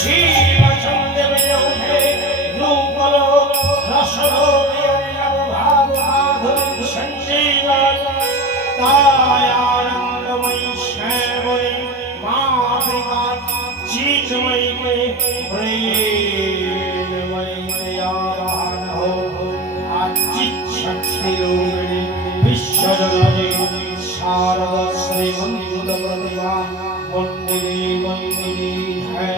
শিব চন্দ্রে ওঠে রূপলো রসলো ভাব মাধুরী সঞ্জীবন তাই আনন্দময়ী শ্যামলী মাতৃকা চিন্ময়ী কে প্রেমময়ী দয়াবান हो আচিত শক্তি রূপিণী বিশ্বজননী शारदा श्रीमंत प्रतिमा मंदिरे मंदिरे है